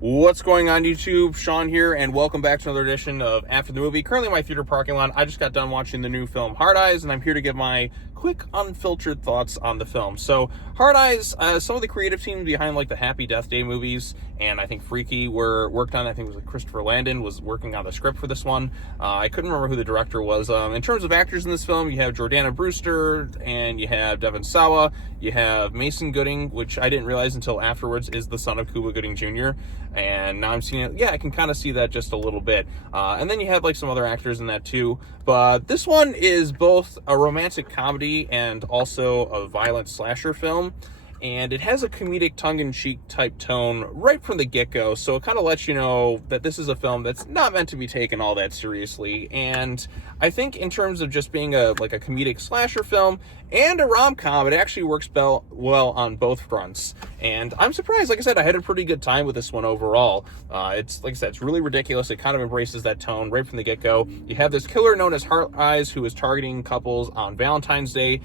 What's going on YouTube? Sean here, and welcome back to another edition of After the Movie. Currently in my theater parking lot. I just got done watching the new film Hard Eyes, and I'm here to give my quick, unfiltered thoughts on the film. So, Hard Eyes, some of the creative teams behind like the Happy Death Day movies, and I think Freaky were worked on. I think it was like Christopher Landon was working on the script for this one. I couldn't remember who the director was. In terms of actors in this film, you have Jordana Brewster, and you have Devon Sawa. You have Mason Gooding, which I didn't realize until afterwards is the son of Cuba Gooding Jr., and now I'm seeing it. Yeah, I can kind of see that just a little bit. And then you have like some other actors in that too. But this one is both a romantic comedy and also a violent slasher film. And it has a comedic tongue-in-cheek type tone right from the get-go, so it kind of lets you know that this is a film that's not meant to be taken all that seriously. And I think in terms of just being a comedic slasher film and a rom-com, it actually works well on both fronts. And I'm surprised. Like I said, I had a pretty good time with this one overall. It's, like I said, it's really ridiculous. It kind of embraces that tone right from the get-go. You have this killer known as Hard Eyes who is targeting couples on Valentine's Day.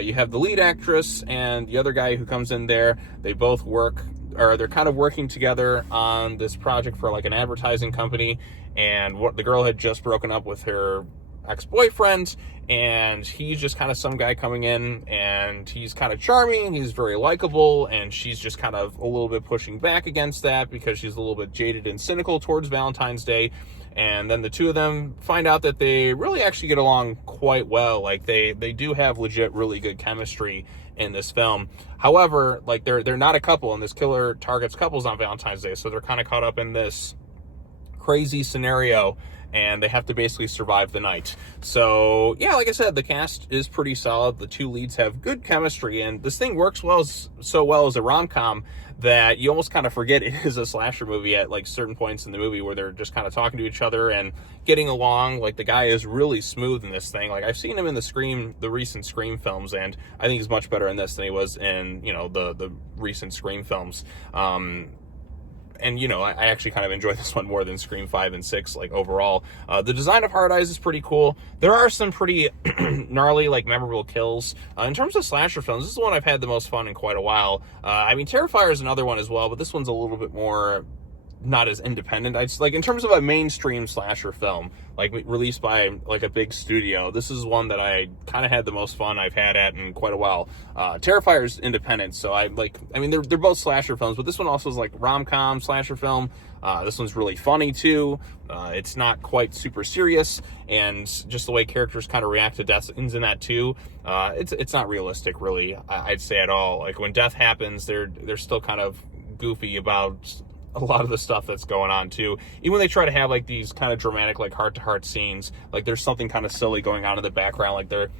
You have the lead actress and the other guy who comes in there. They both they're kind of working together on this project for like an advertising company. And the girl had just broken up with her ex-boyfriend, and he's just kind of some guy coming in, and he's kind of charming, he's very likable, and she's just kind of a little bit pushing back against that because she's a little bit jaded and cynical towards Valentine's Day. And then the two of them find out that they really actually get along quite well. Like they do have legit really good chemistry in this film. However, like they're not a couple, and this killer targets couples on Valentine's Day, so they're kind of caught up in this crazy scenario, and they have to basically survive the night. So yeah, like I said, the cast is pretty solid. The two leads have good chemistry, and this thing works so well as a rom-com that you almost kind of forget it is a slasher movie at like certain points in the movie where they're just kind of talking to each other and getting along. Like the guy is really smooth in this thing. Like I've seen him in the recent Scream films, and I think he's much better in this than he was in, the recent Scream films. And, I actually kind of enjoy this one more than Scream 5 and 6, like, overall. The design of Hard Eyes is pretty cool. There are some pretty gnarly, like, memorable kills. In terms of slasher films, this is the one I've had the most fun in quite a while. Terrifier is another one as well, but this one's a little bit more not as independent. In terms of a mainstream slasher film, like released by like a big studio, this is one that I kind of had the most fun I've had at in quite a while. Terrifier is independent, so they're both slasher films, but this one also is like rom-com slasher film. This one's really funny too. It's not quite super serious, and just the way characters kind of react to death in that too. It's not realistic, really. I'd say at all. Like when death happens, they're still kind of goofy about a lot of the stuff that's going on too. Even when they try to have like these kind of dramatic like heart-to-heart scenes, like there's something kind of silly going on in the background. Like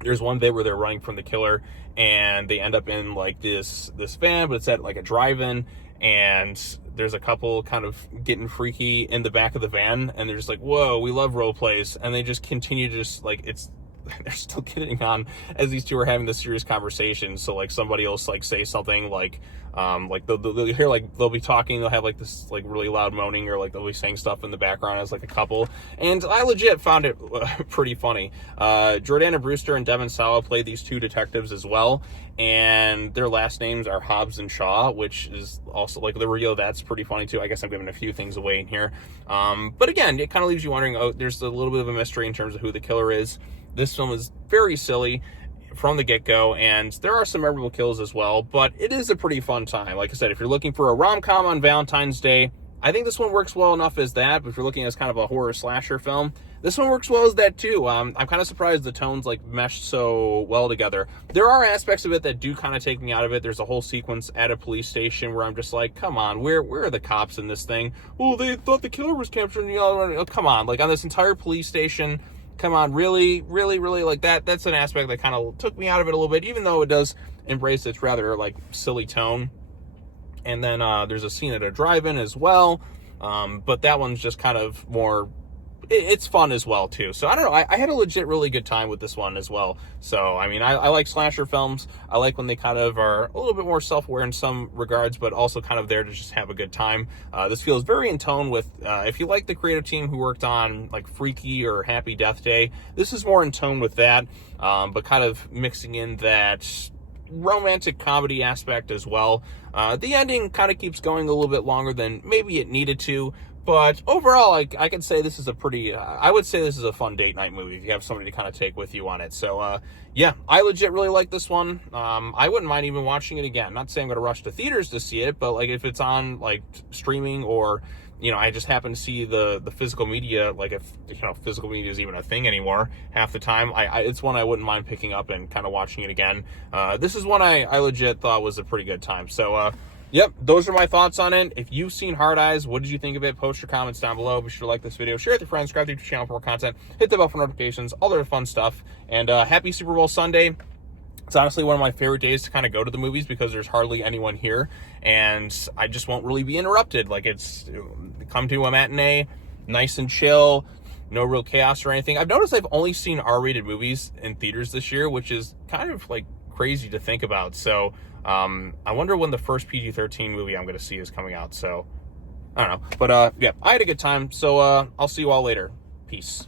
there's one bit where they're running from the killer, and they end up in like this van, but it's at like a drive-in, and there's a couple kind of getting freaky in the back of the van, and they're just like, whoa, we love role plays, and they just continue to just like they're still getting on as these two are having this serious conversation. So like somebody else like say something like they'll hear like they'll be talking, they'll have like this like really loud moaning, or like they'll be saying stuff in the background as like a couple, and I legit found it pretty funny. Jordana Brewster and Devon Sawa play these two detectives as well, and their last names are Hobbs and Shaw, which is also like the Rio. That's pretty funny too. I guess I'm giving a few things away in here, but again, it kind of leaves you wondering. There's a little bit of a mystery in terms of who the killer is. This film is very silly from the get-go, and there are some memorable kills as well, but it is a pretty fun time. Like I said, if you're looking for a rom-com on Valentine's Day, I think this one works well enough as that. But if you're looking as kind of a horror slasher film, this one works well as that too. I'm kind of surprised the tones like mesh so well together. There are aspects of it that do kind of take me out of it. There's a whole sequence at a police station where I'm just like, come on, where are the cops in this thing? Oh, they thought the killer was captured. Oh, come on, like on this entire police station. Come on, really, like that's an aspect that kind of took me out of it a little bit, even though it does embrace its rather like silly tone. And then there's a scene at a drive-in as well, but that one's just kind of more, it's fun as well too. So I don't know, I had a legit really good time with this one as well. So I like slasher films. I like when they kind of are a little bit more self-aware in some regards, but also kind of there to just have a good time. This feels very in tone with, if you like the creative team who worked on like Freaky or Happy Death Day, this is more in tone with that, but kind of mixing in that romantic comedy aspect as well. The ending kind of keeps going a little bit longer than maybe it needed to, but overall, I can say this is a pretty, I would say this is a fun date night movie if you have somebody to kind of take with you on it. So, yeah, I legit really like this one. I wouldn't mind even watching it again. Not saying I'm going to rush to theaters to see it, but like if it's on like streaming, or I just happen to see the physical media, like if, physical media is even a thing anymore half the time, it's one I wouldn't mind picking up and kind of watching it again. This is one I legit thought was a pretty good time. So, yep, those are my thoughts on it. If you've seen Hard Eyes, what did you think of it? Post your comments down below. Be sure to like this video, share it with your friends, subscribe to the channel for more content, hit the bell for notifications, all their fun stuff. And happy Super Bowl Sunday. It's honestly one of my favorite days to kind of go to the movies because there's hardly anyone here, and I just won't really be interrupted. Like, it's come to a matinee, nice and chill, no real chaos or anything. I've noticed I've only seen R-rated movies in theaters this year, which is kind of like crazy to think about. So I wonder when the first PG-13 movie I'm going to see is coming out. So I don't know, but yeah, I had a good time. So I'll see you all later. Peace.